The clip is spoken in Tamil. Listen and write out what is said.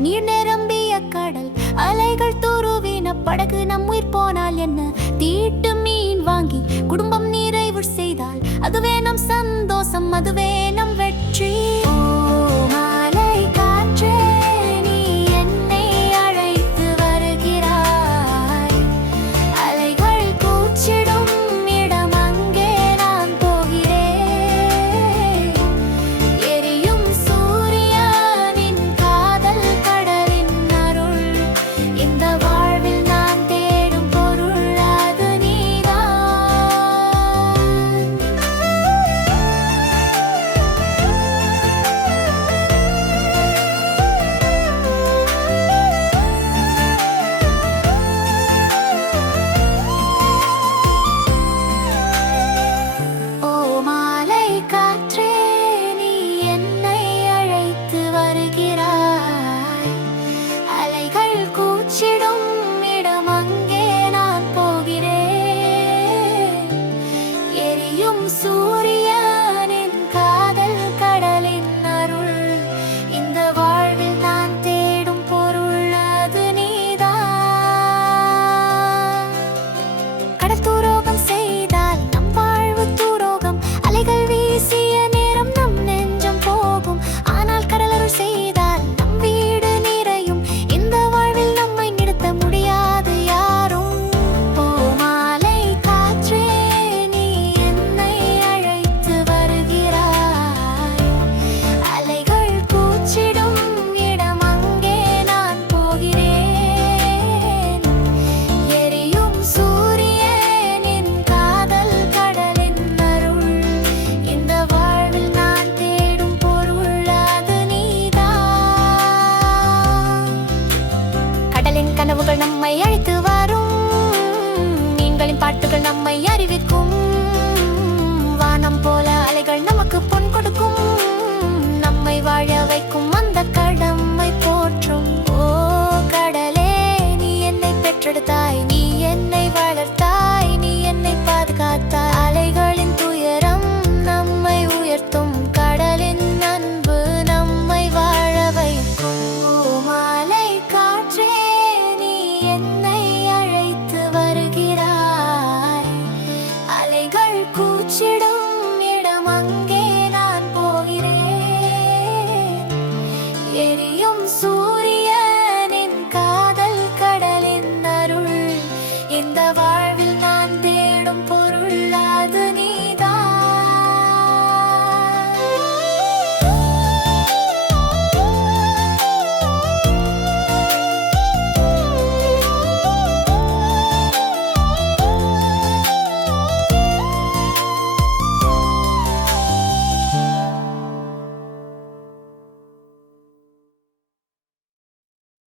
நீர் நிரம்பிய கடல் அலைகள் துருவின படகு நம் உயிர் போனால் என்ன தீட்டு மீன் வாங்கி குடும்பம் நிறைவு செய்தால் அதுவே நம் சந்தோஷம் அதுவே நம் வெற்றி சூரியனின் காதல் கடலின் அருள் இந்த வாழ்வில் நான் தேடும் பொருள் அது நீதான். கடல் துரோகம் செய்தால் நம் வாழ்வு துரோகம் அலைகள் வீசிய நேரம் நம் நெஞ்சம் போகும் ஆனால் கடல் அருள் செய்தால் நம் வீடு நிறையும் இந்த வாழ்வில் நம்மை நிறுத்த முடியாது யாரும். கனவுகள் நம்மை அழைத்து வரும் மீன்களின் பாட்டுகள் நம்மை அறிவிக்கும்